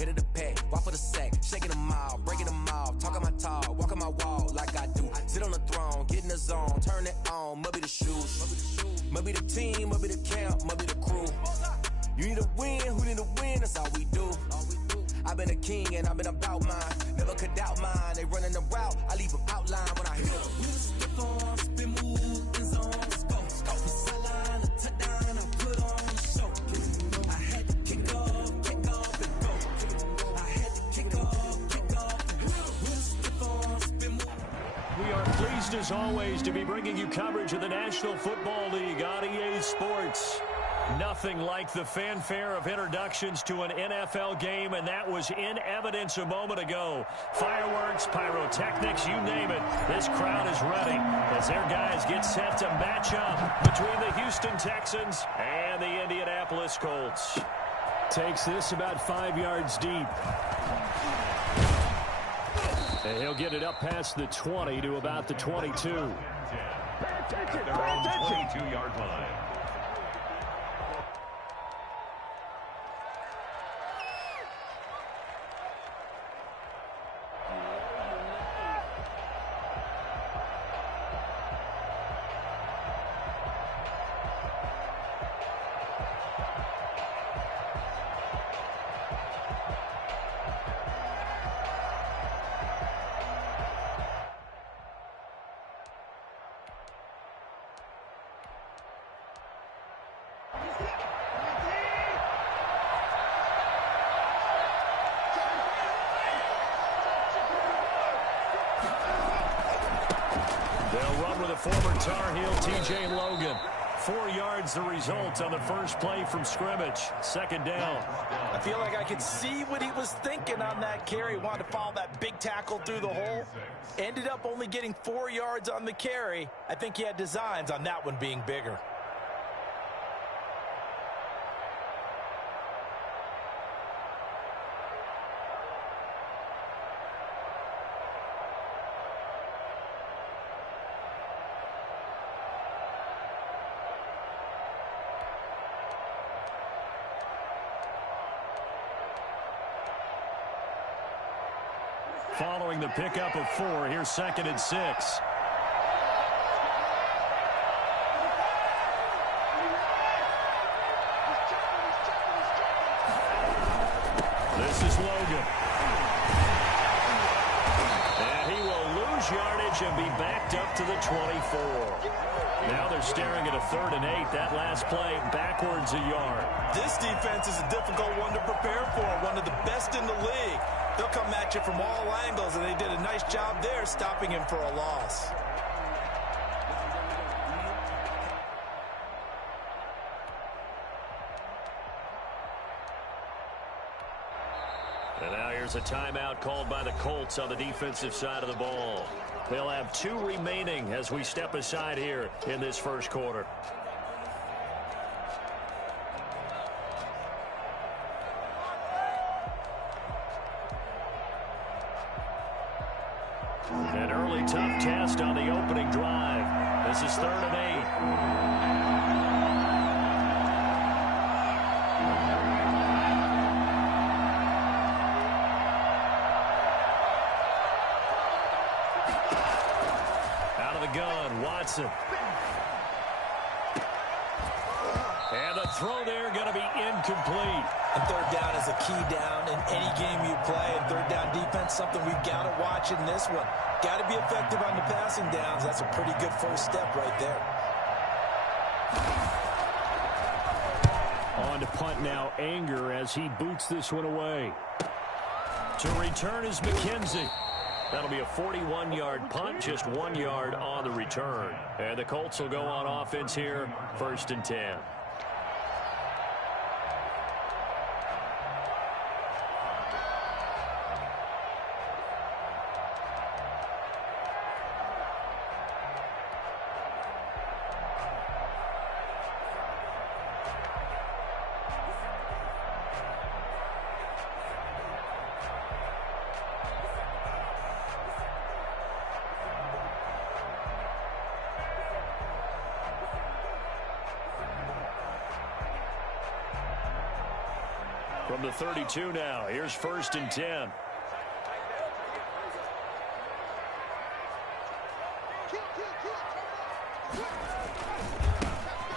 Hit of the pack, walk for the sack, shaking them all, breaking them all, talking my talk, walking my wall like I do. Sit on the throne, get in the zone, turn it on, must be the shoes, must be the team, must be the camp, must be the crew. You need to win, who need to win, that's all we do. I've been a king and I've been about mine, never could doubt mine. They running the route, I leave them outline when I hit them. We just stick on, spin move, in zone, let's go. The sideline, a touchdown, I put on the show. I had to kick off and go. I had to kick off and go. We just stick on, spin move. We are pleased as always to be bringing you coverage of the National Football League on EA Sports. Nothing like the fanfare of introductions to an NFL game, and that was in evidence a moment ago. Fireworks, pyrotechnics, you name it. This crowd is ready as their guys get set to match up between the Houston Texans and the Indianapolis Colts. Takes this about 5 yards deep. And he'll get it up past the 20 to about the 22. Pay attention, pay attention. 22-yard line. They'll run with a former Tar Heel, T.J. Logan. 4 yards the result on the first play from scrimmage. Second down. I feel like I could see what he was thinking on that carry. Wanted to follow that big tackle through the hole. Ended up only getting 4 yards on the carry. I think he had designs on that one being bigger. Following the pickup of 4, here's 2nd and 6. This is Logan. And he will lose yardage and be backed up to the 24. Now they're staring at a 3rd and 8. That last play backwards a yard. This defense is a difficult one to prepare for. One of the best in the league. They'll come at you from all angles, and they did a nice job there stopping him for a loss. And now here's a timeout called by the Colts on the defensive side of the ball. They'll have 2 remaining as we step aside here in this first quarter. An early tough test on the opening drive. This is 3rd and 8. Out of the gun, Watson. And the throw there going to be incomplete. And 3rd down is a key down in any game you play. And 3rd down defense, something we've got to watch in this one. Got to be effective on the passing downs. That's a pretty good first step right there. On to punt now, Anger as he boots this one away. To return is McKenzie. That'll be a 41-yard punt, just 1 yard on the return. And the Colts will go on offense here, 1st and 10. From the 32 now, here's 1st and 10.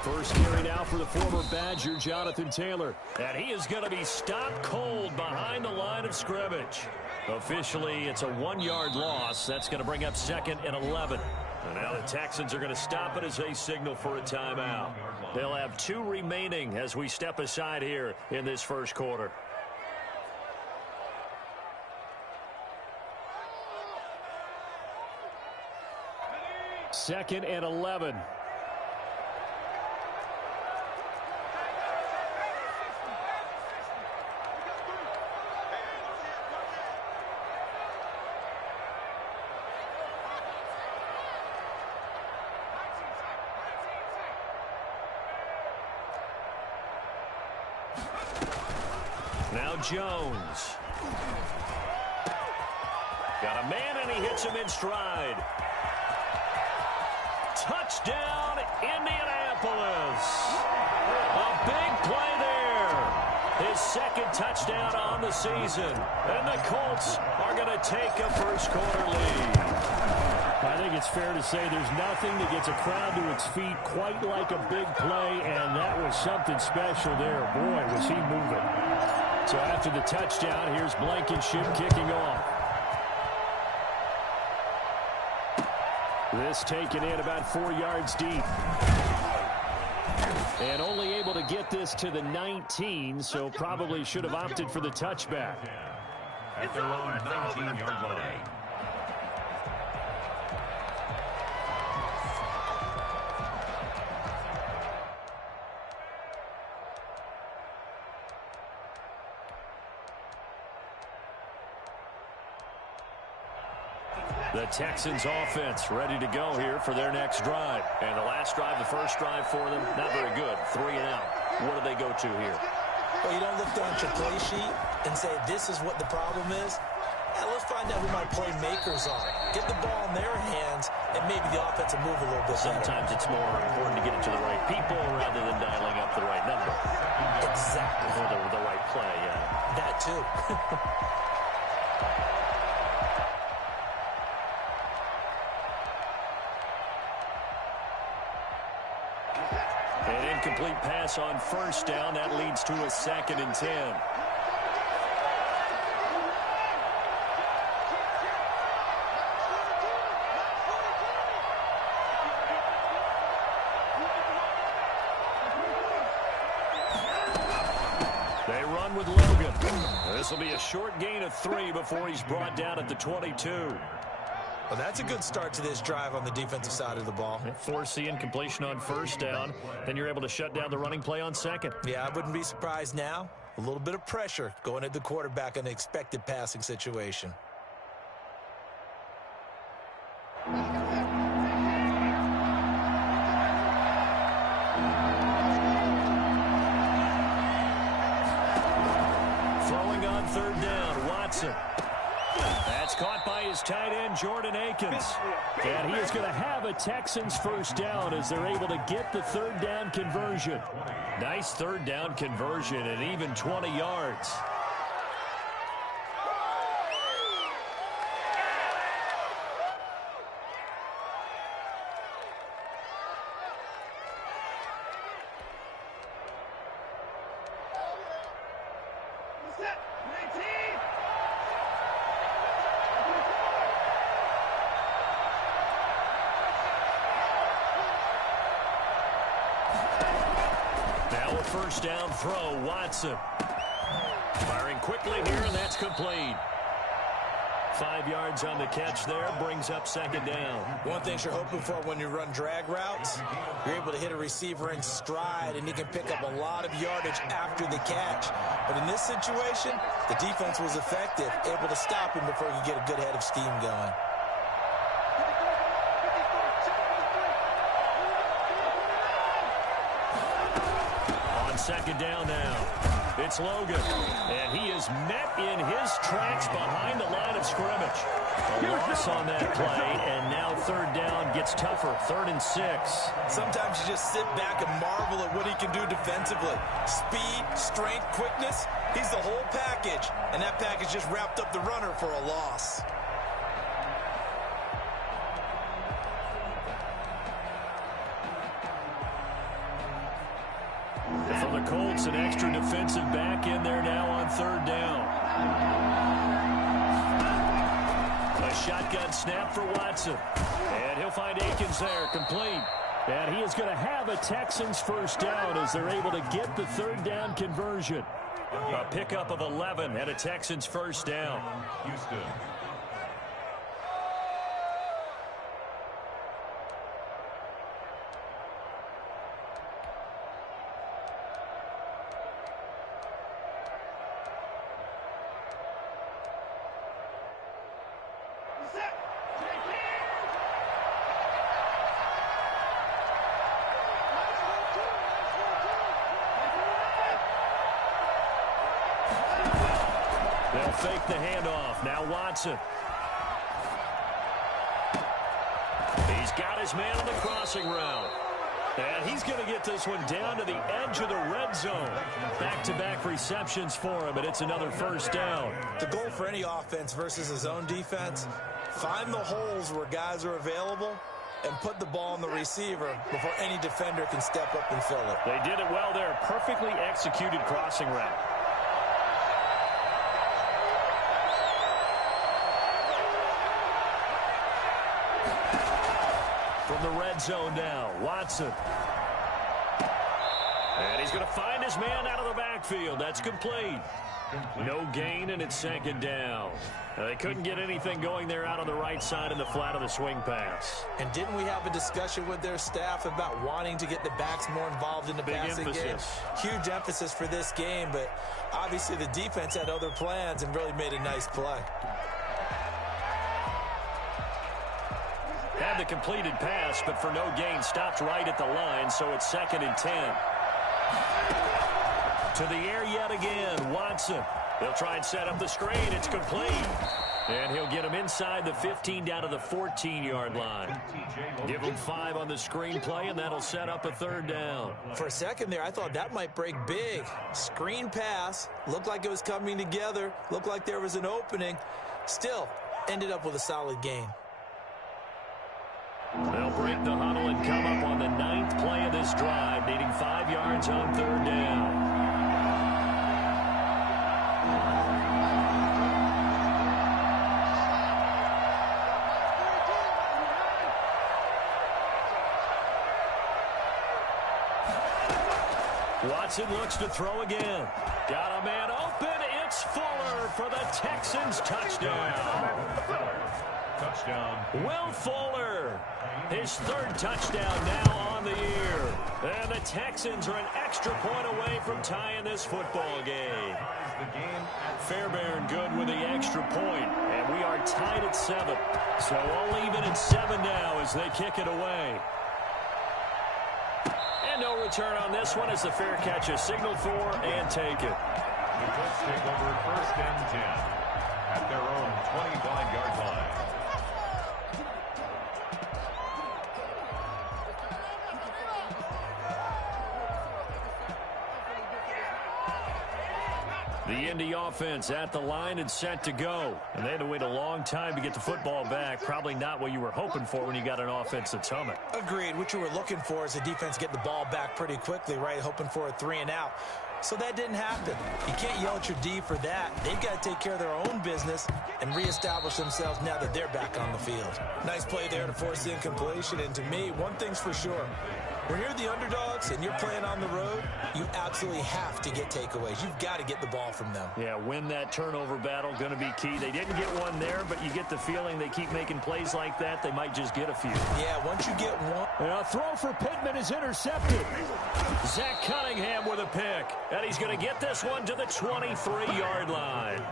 First carry now for the former Badger, Jonathan Taylor. And he is going to be stopped cold behind the line of scrimmage. Officially, it's a 1-yard loss. That's going to bring up 2nd and 11. And now the Texans are going to stop it as they signal for a timeout. They'll have 2 remaining as we step aside here in this first quarter. Second and 11. Now Jones. Got a man, and he hits him in stride. Touchdown, Indianapolis. A big play there. His 2nd touchdown on the season. And the Colts are going to take a first-quarter lead. I think it's fair to say there's nothing that gets a crowd to its feet quite like a big play, and that was something special there. Boy, was he moving. So after the touchdown, here's Blankenship kicking off. This taken in about 4 yards deep. And only able to get this to the 19, so probably should have opted for the touchback. At their own 19-yard line. The Texans offense ready to go here for their next drive. And the last drive, the first drive for them, not very good. 3 and out. What do they go to here? Well, you don't look down at your play sheet and say, this is what the problem is. Yeah, let's find out who my playmakers are. Get the ball in their hands, and maybe the offense will move a little bit better. Sometimes it's more important to get it to the right people rather than dialing up the right number. Exactly. Or the right play, yeah. That too. An incomplete pass on first down. That leads to a 2nd and 10. They run with Logan. This will be a short gain of 3 before he's brought down at the 22. Well, that's a good start to this drive on the defensive side of the ball. Force the incompletion on first down. Then you're able to shut down the running play on 2nd. Yeah, I wouldn't be surprised now. A little bit of pressure going at the quarterback in an expected passing situation. Throwing on 3rd down, Watson. That's caught by his tight end, Jordan Akins. And he is going to have a Texans first down as they're able to get the 3rd down conversion. Nice 3rd down conversion at even 20 yards. Now a first down throw, Watson. Firing quickly here, and that's complete. 5 yards on the catch there, brings up 2nd down. One thing you're hoping for when you run drag routes, you're able to hit a receiver in stride, and he can pick up a lot of yardage after the catch. But in this situation, the defense was effective, able to stop him before he could get a good head of steam going. On 2nd down now. It's Logan, and he is met in his tracks behind the line of scrimmage. A loss on that play, and now third down gets tougher, 3rd and 6. Sometimes you just sit back and marvel at what he can do defensively. Speed, strength, quickness, he's the whole package, and that package just wrapped up the runner for a loss. For the Colts, an extra defensive back in there now on 3rd down. A shotgun snap for Watson. And he'll find Akins there, complete. And he is going to have a Texans first down as they're able to get the 3rd down conversion. A pickup of 11 and a Texans first down. Houston. They'll fake the handoff. Now Watson. He's got his man on the crossing route. And he's going to get this one down to the edge of the red zone. Back-to-back receptions for him, and it's another first down. The goal for any offense versus his own defense, find the holes where guys are available and put the ball on the receiver before any defender can step up and fill it. They did it well there. Perfectly executed crossing route. From the red zone now, Watson. And he's going to find his man out of the backfield. That's complete. No gain, and it's 2nd down. They couldn't get anything going there out on the right side in the flat of the swing pass. And didn't we have a discussion with their staff about wanting to get the backs more involved in the passing game? Huge emphasis for this game, but obviously the defense had other plans and really made a nice play. Had the completed pass, but for no gain, stopped right at the line, so it's 2nd and 10. To the air yet again, Watson. They'll try and set up the screen. It's complete. And he'll get him inside the 15 down to the 14-yard line. Give him 5 on the screen play, and that'll set up a 3rd down. For a second there, I thought that might break big. Screen pass. Looked like it was coming together. Looked like there was an opening. Still, ended up with a solid gain. They'll break the huddle and come up on the 9th play of this drive, needing 5 yards on 3rd down. Watson looks to throw again. Got a man open. It's Fuller for the Texans touchdown. Touchdown. Will Fuller, his 3rd touchdown now on the year. And the Texans are an extra point away from tying this football game. Fairbairn good with the extra point, and we are tied at 7. So all even at 7 now as they kick it away. And no return on this one as the fair catch is signaled for and taken. The Colts take over 1st and 10 at their own 25-yard line. The Indy offense at the line and set to go. And they had to wait a long time to get the football back. Probably not what you were hoping for when you got an offense that's humming. Agreed. What you were looking for is the defense get the ball back pretty quickly, right? Hoping for a 3 and out. So that didn't happen. You can't yell at your D for that. They've got to take care of their own business and reestablish themselves now that they're back on the field. Nice play there to force the incompletion. And to me, one thing's for sure. When you're the underdogs and you're playing on the road, you absolutely have to get takeaways. You've got to get the ball from them. Yeah, win that turnover battle, going to be key. They didn't get one there, but you get the feeling they keep making plays like that, they might just get a few. Yeah, once you get one. A throw for Pittman is intercepted. Zach Cunningham with a pick. And he's going to get this one to the 23-yard line.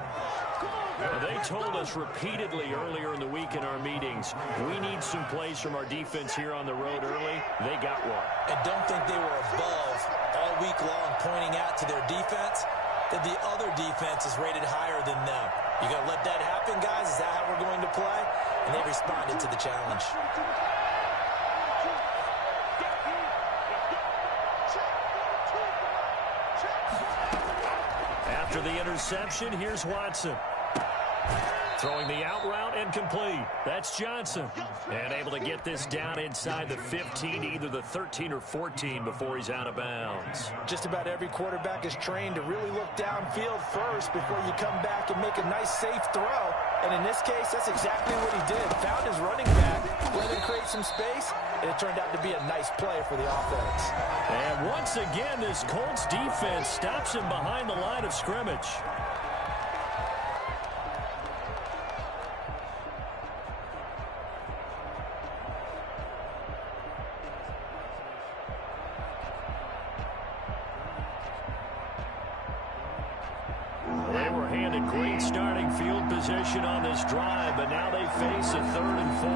They told us repeatedly earlier in the week in our meetings, we need some plays from our defense here on the road early. They got one. And don't think they were above all week long pointing out to their defense. that the other defense is rated higher than them. You going to let that happen, guys? Is that how we're going to play? And they responded to the challenge. After the interception, here's Watson. Throwing the out route and complete. That's Johnson. And able to get this down inside the 15, either the 13 or 14 before he's out of bounds. Just about every quarterback is trained to really look downfield first before you come back and make a nice, safe throw. And in this case, that's exactly what he did. Found his running back, let him create some space, and it turned out to be a nice play for the offense. And once again, this Colts defense stops him behind the line of scrimmage. They were handed great starting field position on this drive, but now they face a 3rd and 4.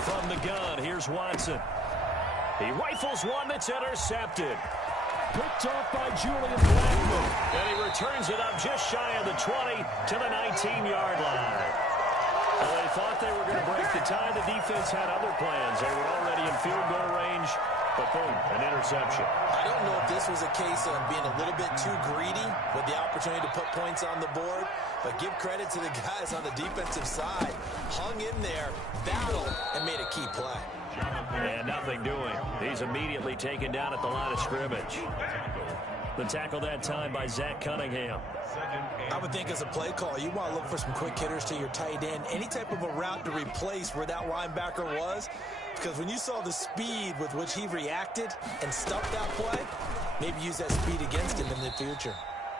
From the gun, here's Watson. He rifles one that's intercepted. Picked off by Julian Blackman. And he returns it up just shy of the 20 to the 19-yard line. Well, they thought they were going to break the tie. The defense had other plans. They were already in field goal range, but boom, an interception. I don't know if this was a case of being a little bit too greedy with the opportunity to put points on the board, but give credit to the guys on the defensive side. Hung in there, battled, and made a key play. And nothing doing. He's immediately taken down at the line of scrimmage. The tackle that time by Zach Cunningham. I would think as a play call, you want to look for some quick hitters to your tight end. Any type of a route to replace where that linebacker was. Because when you saw the speed with which he reacted and stuffed that play, maybe use that speed against him in the future.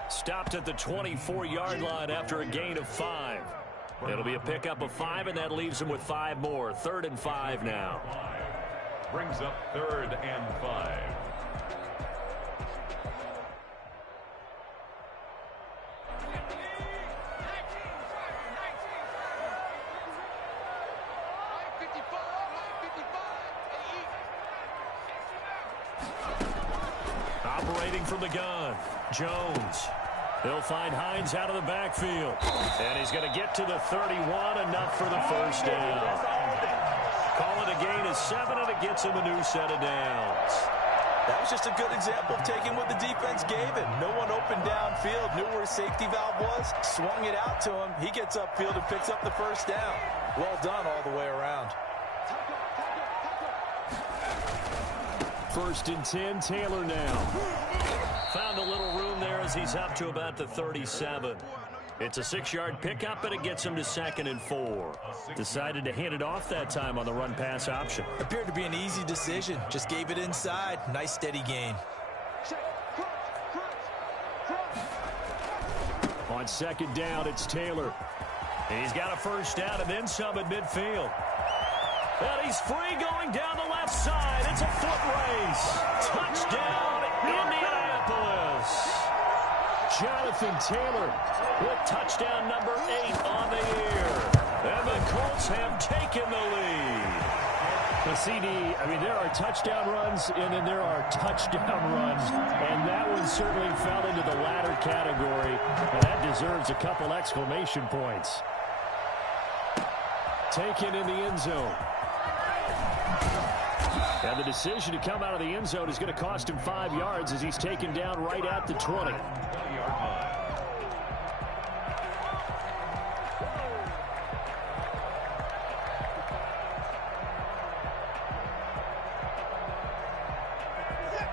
Stopped at the 24-yard line after a gain of 5. It'll be a pickup of 5, and that leaves him with 5 more. 3rd and 5 now. Brings up 3rd and 5. Operating from the gun, Jones. He'll find Hines out of the backfield. And he's going to get to the 31, enough for the first down. Call it a gain of 7, and it gets him a new set of downs. That was just a good example of taking what the defense gave him. No one open downfield, knew where his safety valve was, swung it out to him. He gets upfield and picks up the first down. Well done all the way around. 1st and 10, Taylor now. Found a little room there as he's up to about the 37. It's a 6-yard pickup, and it gets him to 2nd and 4. Decided to hand it off that time on the run-pass option. Appeared to be an easy decision. Just gave it inside. Nice, steady gain. On 2nd down, it's Taylor. And he's got a first down and then some at midfield. And he's free going down the left side. It's a foot race. Touchdown, Indianapolis. Jonathan Taylor with touchdown number 8 on the year. And the Colts have taken the lead. The CD, I mean, there are touchdown runs, and then there are touchdown runs. And that one certainly fell into the latter category. And that deserves a couple exclamation points. Taken in the end zone. And the decision to come out of the end zone is going to cost him 5 yards as he's taken down right at the 20.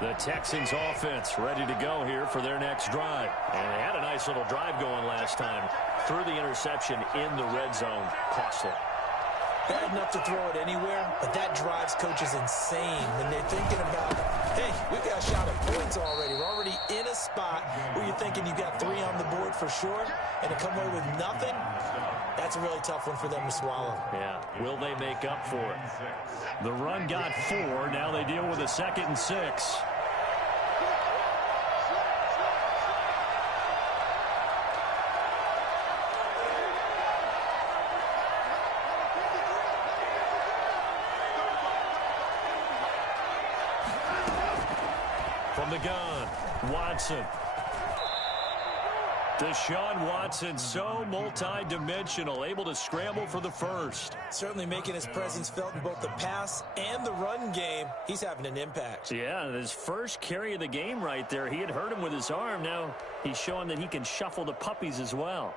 The Texans offense ready to go here for their next drive. And they had a nice little drive going last time. Threw the interception in the red zone. Costly. Bad enough to throw it anywhere, but that drives coaches insane when they're thinking about, hey, we've got a shot at points already. We're already in a spot where you're thinking you've got 3 on the board for sure, and to come away with nothing, that's a really tough one for them to swallow. Yeah, will they make up for it? The run got 4. Now they deal with a 2nd and 6. From the gun, Watson. Deshaun Watson, so multi-dimensional, able to scramble for the first. Certainly making his presence felt in both the pass and the run game. He's having an impact. Yeah, his first carry of the game right there. He had hurt him with his arm. Now he's showing that he can shuffle the puppies as well.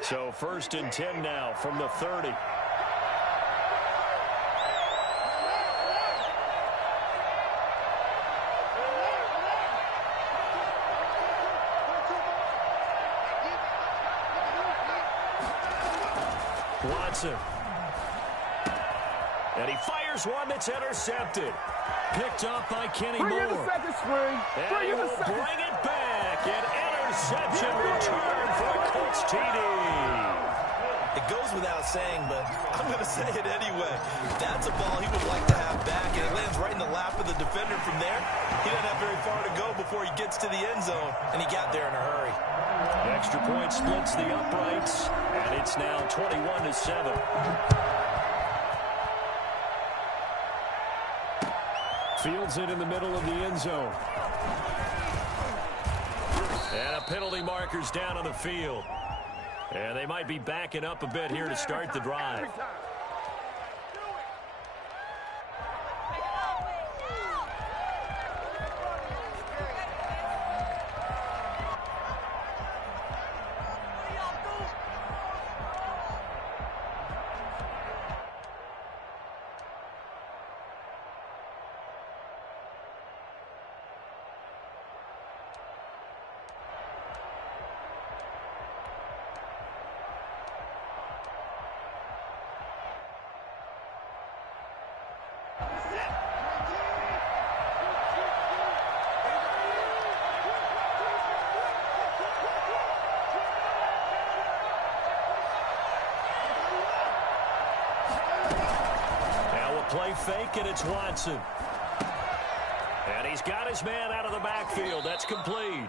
So 1st and 10 now from the 30. Watson. And he fires one that's intercepted. Picked up by Kenny Moore. Bring in the second string. And he will bring it back. An interception return for a Colts TD. It goes without saying, but I'm going to say it anyway. That's a ball he would like to have back, and it lands right in the lap of the defender from there. He doesn't have very far to go before he gets to the end zone, and he got there in a hurry. Extra point splits the uprights, and it's now 21-7. Fields it in the middle of the end zone. And a penalty marker's down on the field. And they might be backing up a bit here to start the drive. Play fake, and it's Watson. And he's got his man out of the backfield. That's complete.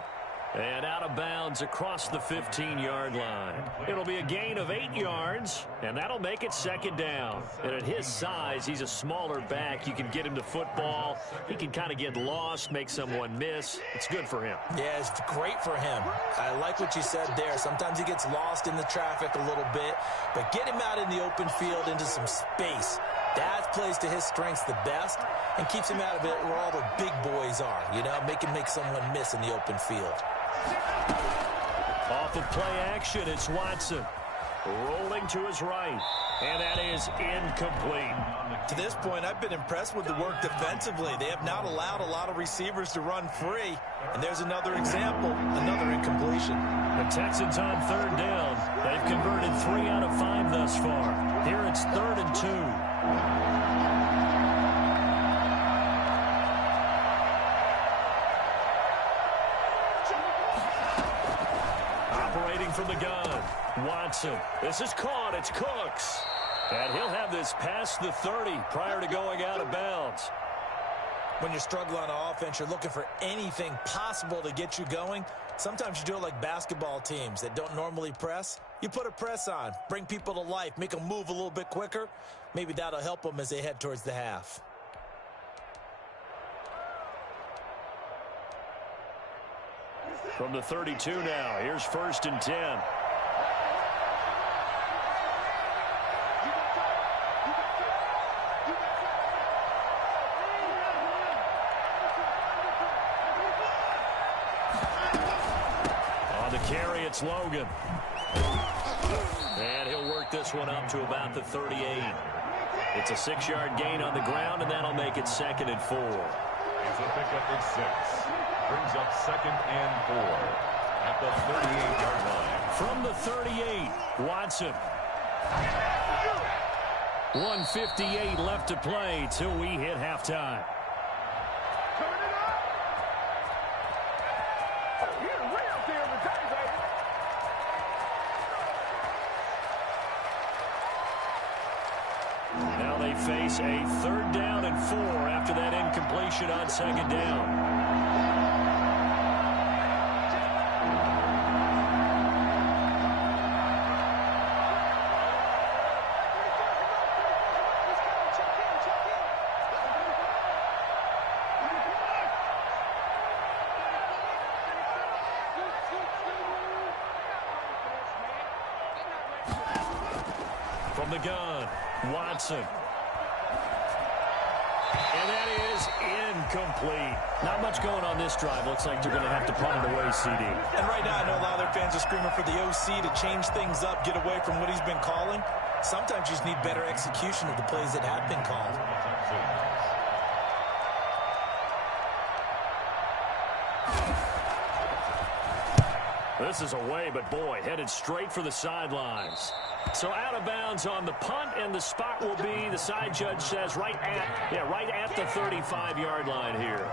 And out of bounds across the 15-yard line. It'll be a gain of 8 yards, and that'll make it 2nd down. And at his size, he's a smaller back. You can get him to football. He can kind of get lost, make someone miss. It's good for him. Yeah, it's great for him. I like what you said there. Sometimes he gets lost in the traffic a little bit, but get him out in the open field into some space. That plays to his strengths the best and keeps him out of it where all the big boys are, you know, make someone miss in the open field. Off of play action, it's Watson. Rolling to his right, and that is incomplete. To this point, I've been impressed with the work defensively. They have not allowed a lot of receivers to run free, and there's another example, another incompletion. The Texans on 3rd down. They've converted 3 out of 5 thus far. Here it's 3rd and 2. Operating from the gun, Watson. This is caught. It's Cooks. And he'll have this past the 30 prior to going out of bounds. When you're struggling on offense, you're looking for anything possible to get you going. Sometimes you do it like basketball teams that don't normally press. You put a press on, bring people to life, make them move a little bit quicker. Maybe that'll help them as they head towards the half. From the 32 now, here's 1st and 10. On the carry, it's Logan. And he'll work this one up to about the 38. It's a 6-yard gain on the ground, and that'll make it 2nd and 4. It's a pickup of 6. Brings up 2nd and 4 at the 38-yard line. From the 38, Watson. 1:58 left to play till we hit halftime. Now they face a 3rd down and 4 after that incompletion on 2nd down. From the gun, Watson. And that is incomplete. Not much going on this drive. Looks like they're going to have to punt it away, CD. And right now, I know a lot of their fans are screaming for the OC to change things up, get away from what he's been calling. Sometimes you just need better execution of the plays that have been called. This is away, but boy, headed straight for the sidelines. So out of bounds on the punt, and the spot will be, the side judge says, right at the 35-yard line here.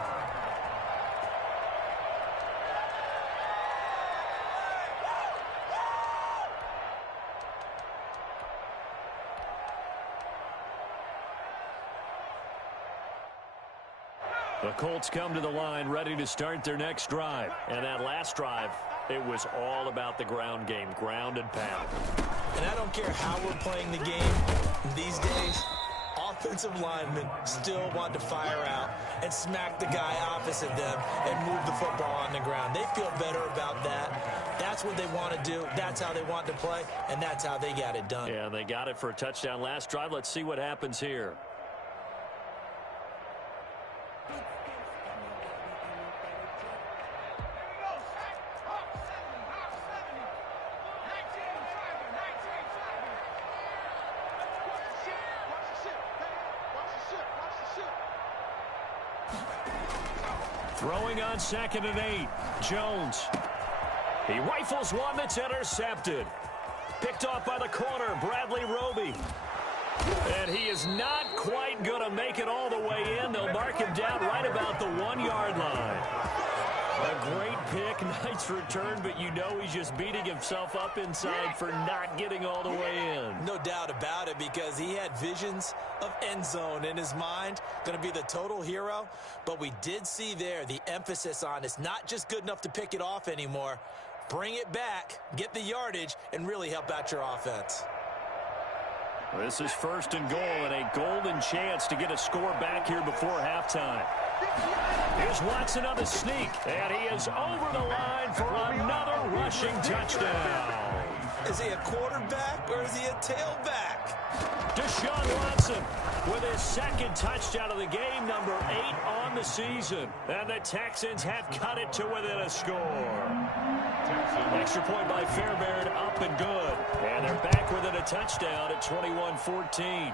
The Colts come to the line ready to start their next drive. And that last drive, it was all about the ground game, ground and pound. And I don't care how we're playing the game these days, offensive linemen still want to fire out and smack the guy opposite them and move the football on the ground. They feel better about that. That's what they want to do. That's how they want to play, and that's how they got it done. Yeah, they got it for a touchdown last drive. Let's see what happens here. Throwing on 2nd and 8. Jones. He rifles one that's intercepted. Picked off by the corner, Bradley Roby. And he is not quite going to make it all the way in. They'll mark him down right about the 1-yard line. A great pick, nice return, but you know he's just beating himself up inside for not getting all the way in. No doubt about it, because he had visions of end zone in his mind, going to be the total hero. But we did see there the emphasis on it's not just good enough to pick it off anymore. Bring it back, get the yardage, and really help out your offense. This is 1st and goal, and a golden chance to get a score back here before halftime. Here's Watson on the sneak, and he is over the line for another rushing touchdown. Is he a quarterback or is he a tailback? Deshaun Watson with his 2nd touchdown of the game, number 8 on the season. And the Texans have cut it to within a score. Extra point by Fairbairn, up and good. And they're back within a touchdown at 21-14.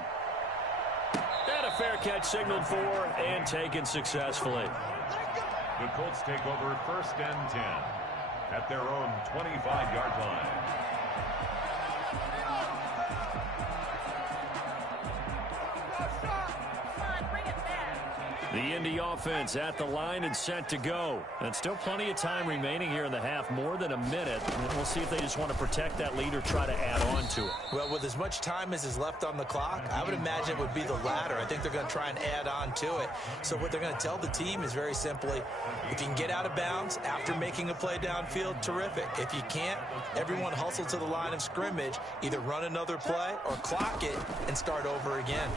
And a fair catch signaled for and taken successfully. The Colts take over 1st and 10 at their own 25-yard line. The Indy offense at the line and set to go. And still plenty of time remaining here in the half, more than a minute. And we'll see if they just want to protect that lead or try to add on to it. Well, with as much time as is left on the clock, I would imagine it would be the latter. I think they're going to try and add on to it. So what they're going to tell the team is very simply, if you can get out of bounds after making a play downfield, terrific. If you can't, everyone hustle to the line of scrimmage, either run another play or clock it and start over again.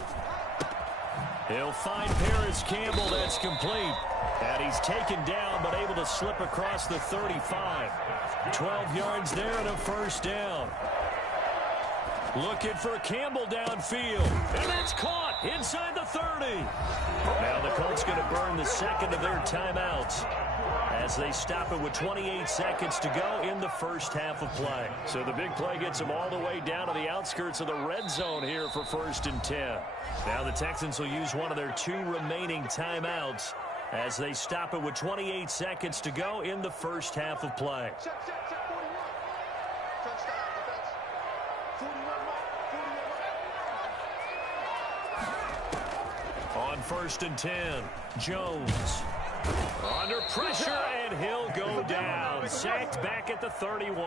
He'll find Paris Campbell. That's complete. And he's taken down, but able to slip across the 35. 12 yards there and a 1st down. Looking for Campbell downfield. And that's caught inside the 30. Now the Colts going to burn the 2nd of their timeouts as they stop it with 28 seconds to go in the 1st half of play. So the big play gets them all the way down to the outskirts of the red zone here for 1st and 10. Now the Texans will use one of their 2 remaining timeouts as they stop it with 28 seconds to go in the 1st half of play. On 1st and 10, Jones. Under pressure, and he'll go down. Sacked back at the 31.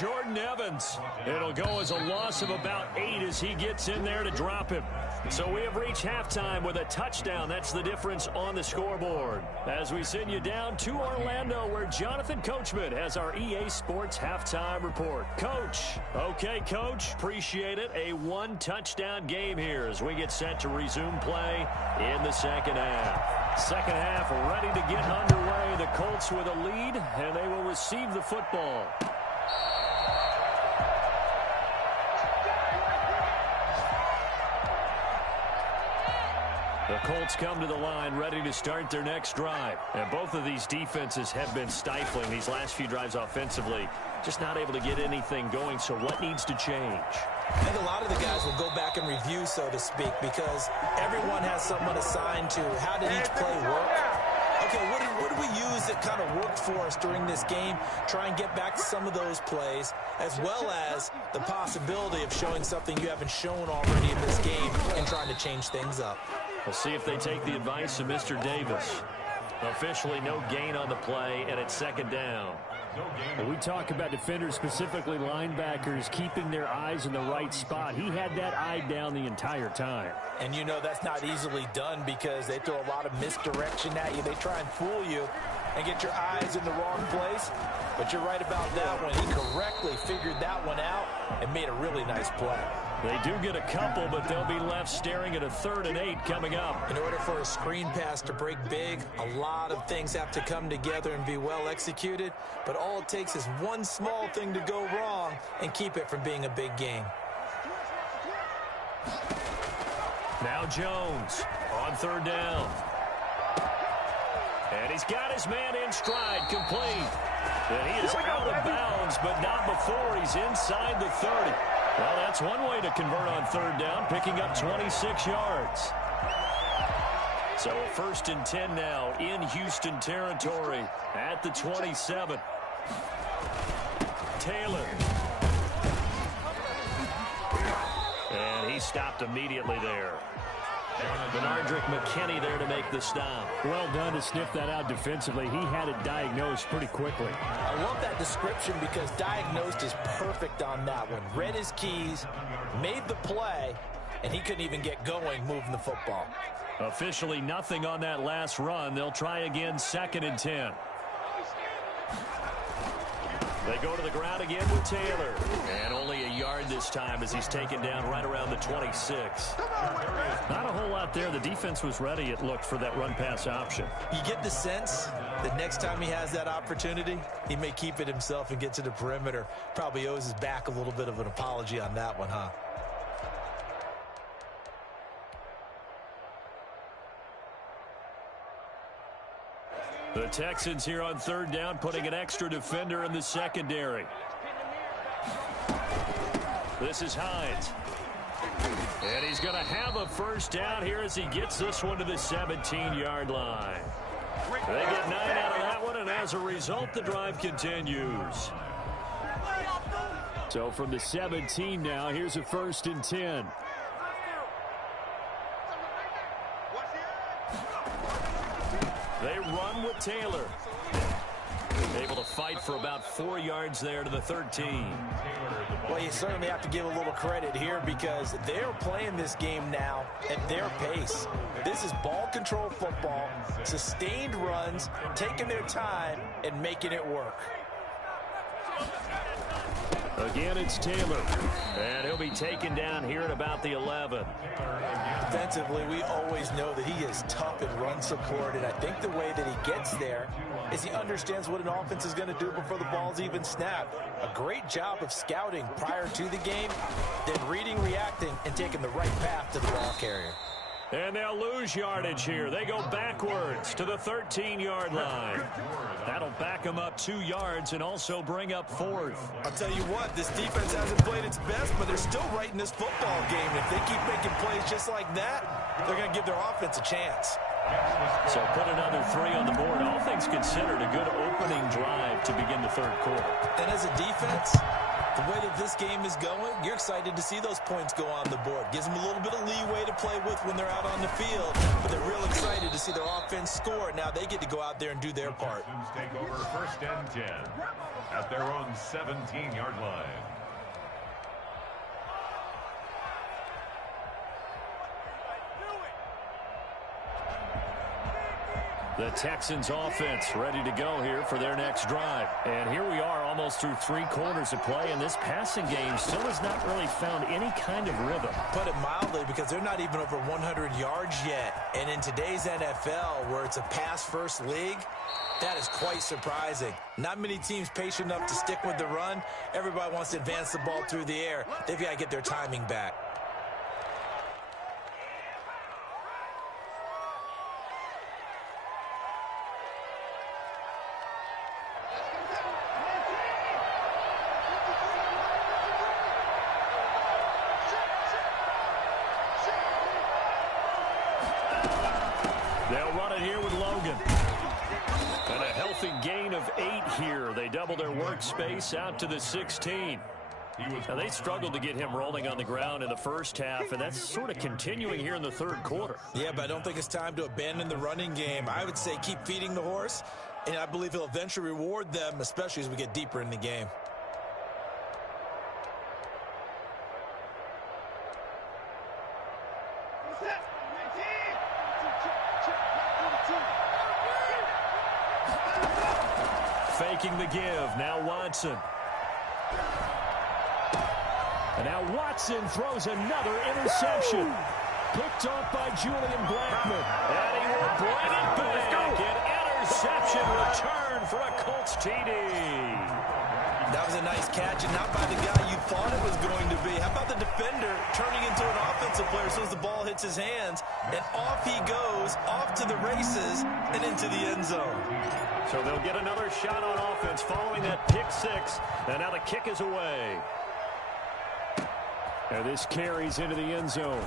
Jordan Evans. It'll go as a loss of about 8 as he gets in there to drop him. So we have reached halftime with a touchdown. That's the difference on the scoreboard. As we send you down to Orlando, where Jonathan Coachman has our EA Sports halftime report. Coach. Okay, Coach. Appreciate it. A 1-touchdown game here as we get set to resume play in the 2nd half. 2nd half ready to get underway. The Colts with a lead, and they will receive the football. The Colts come to the line ready to start their next drive. And both of these defenses have been stifling these last few drives offensively. Just not able to get anything going, so what needs to change? I think a lot of the guys will go back and review, so to speak, because everyone has someone assigned to how did each play work. Okay, what did we use that kind of worked for us during this game? Try and get back to some of those plays, as well as the possibility of showing something you haven't shown already in this game and trying to change things up. We'll see if they take the advice of Mr. Davis. Officially no gain on the play, and it's second down. When we talk about defenders, specifically linebackers, keeping their eyes in the right spot, he had that eye down the entire time. And you know that's not easily done because they throw a lot of misdirection at you. They try and fool you and get your eyes in the wrong place. But you're right about that one. He correctly figured that one out and made a really nice play. They do get a couple, but they'll be left staring at a 3rd and 8 coming up. In order for a screen pass to break big, a lot of things have to come together and be well executed. But all it takes is one small thing to go wrong and keep it from being a big game. Now Jones on 3rd down. And he's got his man in stride, complete. And he is out of bounds, but not before he's inside the 30. Well, that's one way to convert on 3rd down, picking up 26 yards. So a 1st and 10 now in Houston territory at the 27. Taylor. And he stopped immediately there. Benardrick McKinney there to make the stop. Well done to sniff that out defensively. He had it diagnosed pretty quickly. I love that description because diagnosed is perfect on that one. Read his keys, made the play, and he couldn't even get going moving the football. Officially nothing on that last run. They'll try again, 2nd and 10. They go to the ground again with Taylor. And only a yard this time as he's taken down right around the 26. Not a whole lot there. The defense was ready, it looked, for that run-pass option. You get the sense that next time he has that opportunity, he may keep it himself and get to the perimeter. Probably owes his back a little bit of an apology on that one, huh? The Texans here on 3rd down, putting an extra defender in the secondary. This is Hines. And he's going to have a 1st down here as he gets this one to the 17-yard line. They get 9 out of that one, and as a result, the drive continues. So from the 17 now, here's a 1st and 10. They run with Taylor. Able to fight for about 4 yards there to the 13. Well, you certainly have to give a little credit here because they're playing this game now at their pace. This is ball control football, sustained runs, taking their time and making it work. Again, it's Taylor. And he'll be taken down here at about the 11. Defensively, we always know that he is tough in run support, and I think the way that he gets there is he understands what an offense is going to do before the ball's even snapped. A great job of scouting prior to the game, then reading, reacting, and taking the right path to the ball carrier. And they'll lose yardage here. They go backwards to the 13-yard line. That'll back them up 2 yards and also bring up 4th. I'll tell you what, this defense hasn't played its best, but they're still right in this football game. If they keep making plays just like that, they're going to give their offense a chance. So put another 3 on the board. All things considered, a good opening drive to begin the 3rd quarter. And as a defense, the way that this game is going, you're excited to see those points go on the board. Gives them a little bit of leeway to play with when they're out on the field, but they're real excited to see their offense score. Now they get to go out there and do their part. Take over 1st and 10 at their own 17-yard line. The Texans offense ready to go here for their next drive. And here we are almost through 3 quarters of play, and this passing game still has not really found any kind of rhythm. Put it mildly, because they're not even over 100 yards yet. And in today's NFL, where it's a pass-first league, that is quite surprising. Not many teams patient enough to stick with the run. Everybody wants to advance the ball through the air. They've got to get their timing back. got it here with Logan. And a healthy gain of 8 here. They double their workspace out to the 16. Now, they struggled to get him rolling on the ground in the first half, and that's sort of continuing here in the third quarter. Yeah, but I don't think it's time to abandon the running game. I would say keep feeding the horse, and I believe he'll eventually reward them, especially as we get deeper in the game. Faking the give. Now Watson. And now Watson throws another interception. Picked off by Julian Blackmon. And he will bring it back. An interception return for a Colts TD. That was a nice catch, and not by the guy you thought it was going to be. How about the defender turning into an offensive player as soon as the ball hits his hands, and off he goes, off to the races, and into the end zone. So they'll get another shot on offense following that pick six, and now the kick is away. And this carries into the end zone.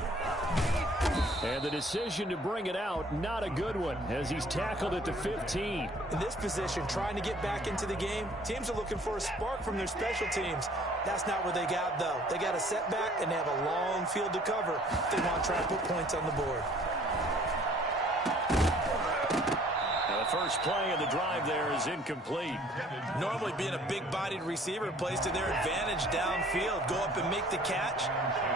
And the decision to bring it out, not a good one, as he's tackled at the 15. In this position, trying to get back into the game, teams are looking for a spark from their special teams. That's not what they got, though. They got a setback, and they have a long field to cover if they want to try to put points on the board. The first play of the drive there is incomplete. Normally being a big-bodied receiver plays to their advantage downfield. Go up and make the catch,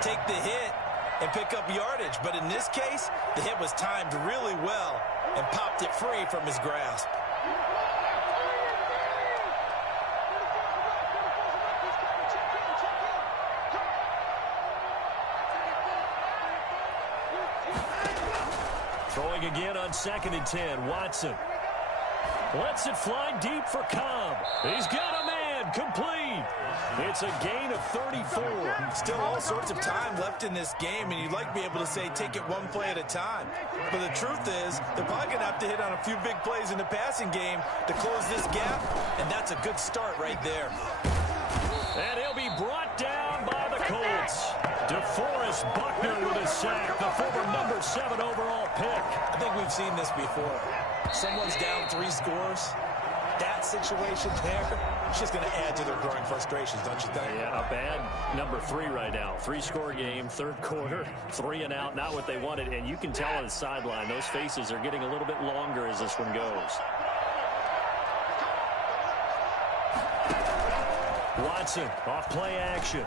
take the hit, and pick up yardage. But in this case, the hit was timed really well and popped it free from his grasp. Throwing again on 2nd and 10, Watson. Lets it fly deep for Cobb. He's got a man, complete. It's a gain of 34. Still all sorts of time left in this game, and you'd like to be able to say take it one play at a time. But the truth is, they're probably going to have to hit on a few big plays in the passing game to close this gap, and that's a good start right there. And he'll be brought down by the Colts. DeForest Buckner with a sack, the former number 7 overall pick. I think we've seen this before. Someone's down 3 scores. That situation there, it's just going to add to their growing frustrations, don't you think? Yeah, a bad number 3 right now. 3-score game, third quarter, 3 and out, not what they wanted. And you can tell on the sideline, those faces are getting a little bit longer as this one goes. Watson, off play action.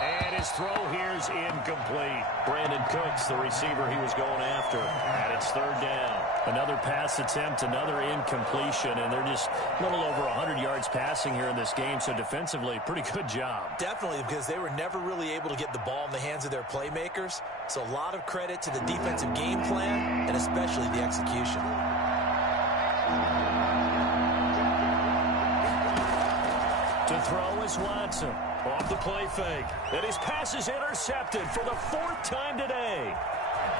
And his throw here's incomplete. Brandon Cooks, the receiver he was going after. And it's 3rd down. Another pass attempt, another incompletion, and they're just a little over 100 yards passing here in this game, so defensively, pretty good job. Definitely, because they were never really able to get the ball in the hands of their playmakers, so a lot of credit to the defensive game plan, and especially the execution. To throw is Watson. Off the play fake. And his pass is intercepted for the 4th time today.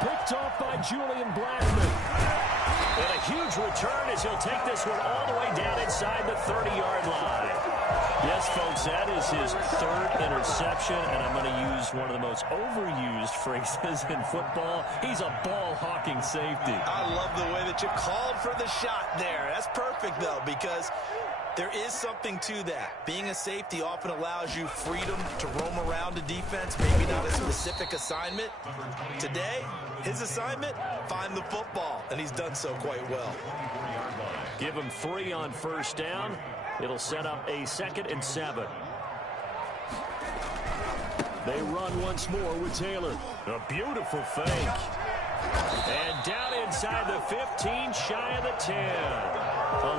Picked off by Julian Blackmon. And a huge return as he'll take this one all the way down inside the 30-yard line. Yes, folks, that is his 3rd interception, and I'm going to use one of the most overused phrases in football. He's a ball-hawking safety. I love the way that you called for the shot there. That's perfect, though, because there is something to that. Being a safety often allows you freedom to roam around a defense, maybe not a specific assignment. Today, his assignment, find the football, and he's done so quite well. Give him 3 on 1st down. It'll set up a 2nd and 7. They run once more with Taylor. A beautiful fake. And down inside the 15, shy of the 10.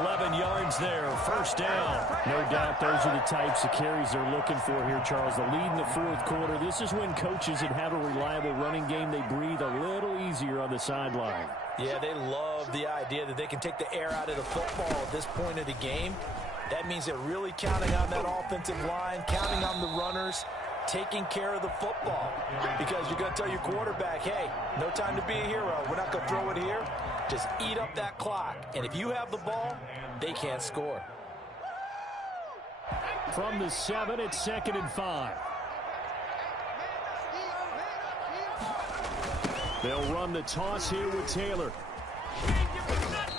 11 yards there, 1st down. No doubt those are the types of carries they're looking for here, Charles. The lead in the 4th quarter. This is when coaches that have a reliable running game, they breathe a little easier on the sideline. Yeah, they love the idea that they can take the air out of the football at this point of the game. That means they're really counting on that offensive line, counting on the runners, taking care of the football. Because you're going to tell your quarterback, hey, no time to be a hero. We're not going to throw it here. Just eat up that clock. And if you have the ball, they can't score. From the 7, it's 2nd and 5. They'll run the toss here with Taylor.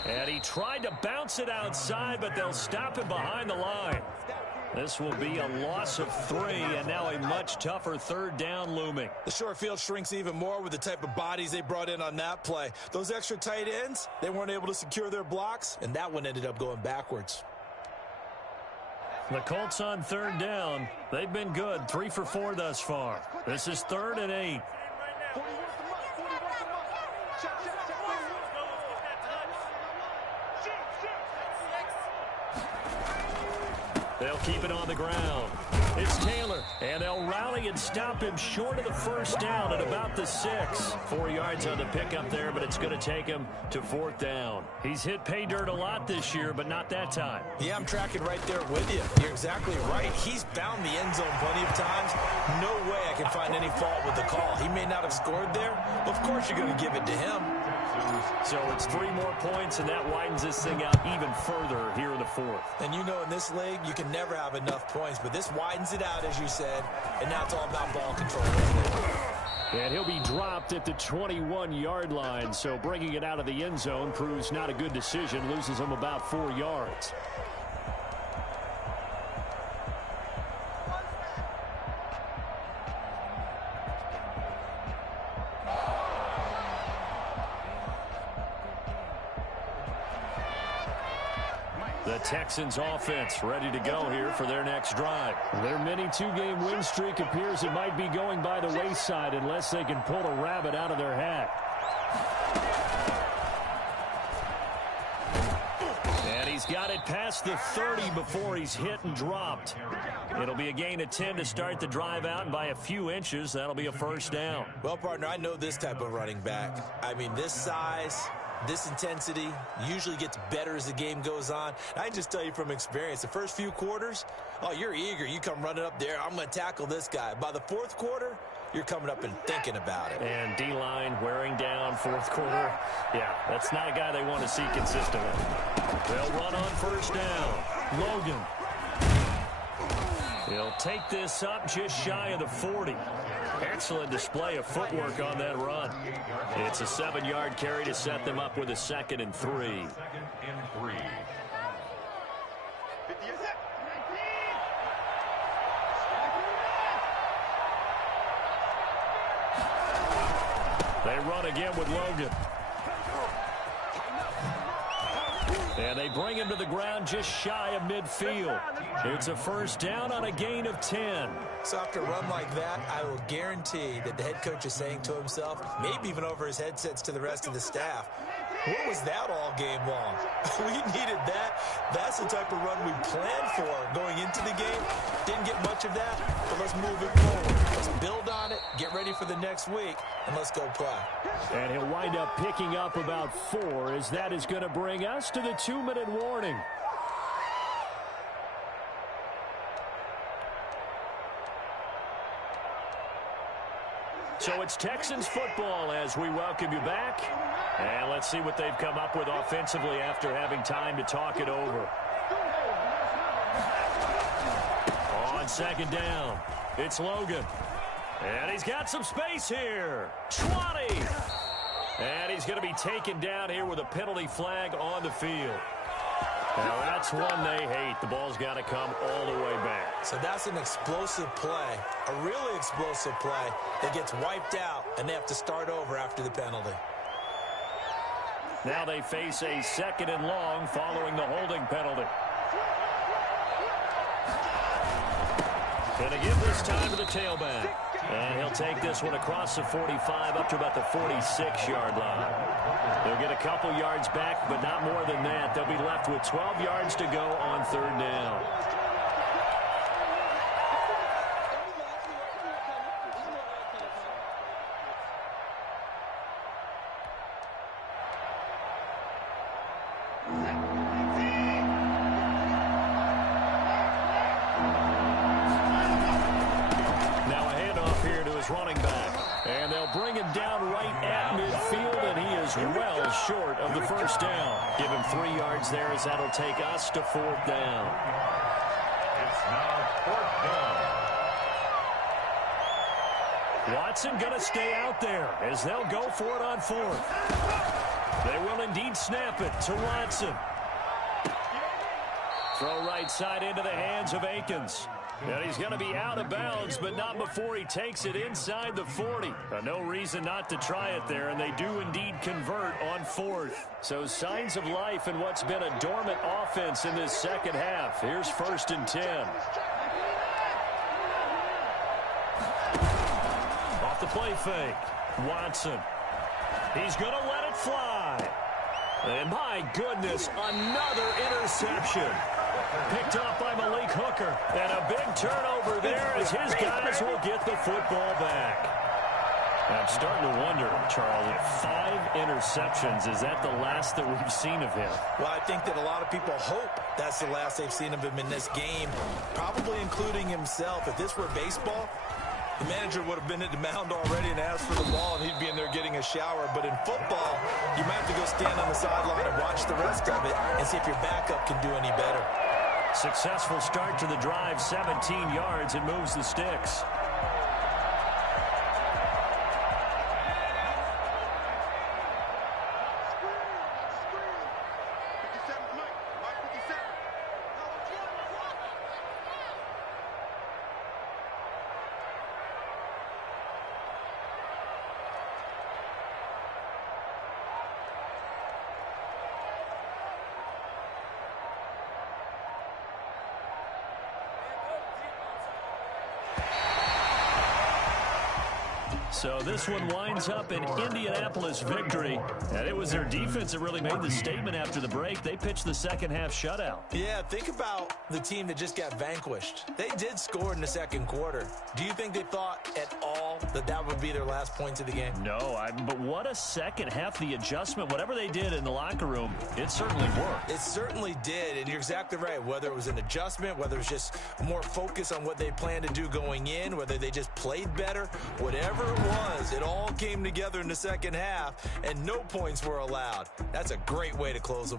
And he tried to bounce it outside, but they'll stop him behind the line. This will be a loss of 3, and now a much tougher third down looming. The short field shrinks even more with the type of bodies they brought in on that play. Those extra tight ends, they weren't able to secure their blocks, and that one ended up going backwards. The Colts on third down. They've been good, 3 for 4 thus far. This is 3rd and 8. They'll keep it on the ground. It's Taylor, and they'll rally and stop him short of the first down at about the 6. 4 yards on the pickup there, but it's going to take him to 4th down. He's hit pay dirt a lot this year, but not that time. Yeah, I'm tracking right there with you. You're exactly right. He's found the end zone plenty of times. No way I can find any fault with the call. He may not have scored there, but of course you're going to give it to him. So it's 3 more points, and that widens this thing out even further here in the 4th. And you know in this league, you can never have enough points, but this widens it out, as you said, and now it's all about ball control, isn't it? And he'll be dropped at the 21-yard line, so bringing it out of the end zone proves not a good decision, loses him about 4 yards. The Texans offense ready to go here for their next drive. Their mini 2-game win streak appears it might be going by the wayside unless they can pull a rabbit out of their hat. And he's got it past the 30 before he's hit and dropped. It'll be a gain of 10 to start the drive out, and by a few inches, that'll be a first down. Well, partner, I know this type of running back. I mean, this size, this intensity usually gets better as the game goes on. And I just tell you from experience, the first few quarters, oh, you're eager. You come running up there. I'm going to tackle this guy. By the 4th quarter, you're coming up and thinking about it. And D-line wearing down 4th quarter. Yeah, that's not a guy they want to see consistently. They'll run on first down. Logan. He'll take this up just shy of the 40. Excellent display of footwork on that run. It's a 7-yard carry to set them up with a 2nd and 3. 2nd and 3. They run again with Logan. And they bring him to the ground just shy of midfield. It's a first down on a gain of 10. So after a run like that, I will guarantee that the head coach is saying to himself, maybe even over his headsets to the rest of the staff, what was that all game long? We needed that. That's the type of run we planned for going into the game. Didn't get much of that, but let's move it forward. Let's build on it, get ready for the next week, and let's go play. And he'll wind up picking up about 4 as that is going to bring us to the 2-minute warning. So it's Texans football as we welcome you back. And let's see what they've come up with offensively after having time to talk it over. On 2nd down, it's Logan. And he's got some space here. 20. And he's going to be taken down here with a penalty flag on the field. Now that's one they hate. The ball's got to come all the way back. So that's an explosive play, a really explosive play that gets wiped out, and they have to start over after the penalty. Now they face a 2nd and long following the holding penalty. Going to give this time to the tailback. And he'll take this one across the 45 up to about the 46-yard line. They'll get a couple yards back, but not more than that. They'll be left with 12 yards to go on 3rd down. Running back, and they'll bring him down right at midfield, and he is well short of the first down. Give him 3 yards there as that'll take us to 4th down. It's now 4th down. Watson going to stay out there as they'll go for it on fourth. They will indeed snap it to Watson. Throw right side into the hands of Akins. And he's going to be out of bounds, but not before he takes it inside the 40. No reason not to try it there, and they do indeed convert on fourth. So signs of life in what's been a dormant offense in this second half. Here's 1st and 10. Off the play fake. Watson. He's going to let it fly. And my goodness, another interception. Picked off by Malik Hooker. And a big turnover there as his guys will get the football back. I'm starting to wonder, Charles, 5 interceptions, is that the last that we've seen of him? Well, I think that a lot of people hope that's the last they've seen of him in this game, probably including himself. If this were baseball, the manager would have been at the mound already and asked for the ball, and he'd be in there getting a shower. But in football, you might have to go stand on the sideline and watch the rest of it and see if your backup can do any better. Successful start to the drive, 17 yards, and moves the sticks. So this one winds up an Indianapolis victory. And it was their defense that really made the statement after the break. They pitched the second half shutout. Yeah, think about the team that just got vanquished. They did score in the second quarter. Do you think they thought at all that that would be their last points of the game? No, but what a second half. The adjustment, whatever they did in the locker room, it certainly worked. It certainly did, and you're exactly right. Whether it was an adjustment, whether it was just more focus on what they planned to do going in, whether they just played better, whatever it was, it all came together in the second half, and no points were allowed. That's a great way to close them.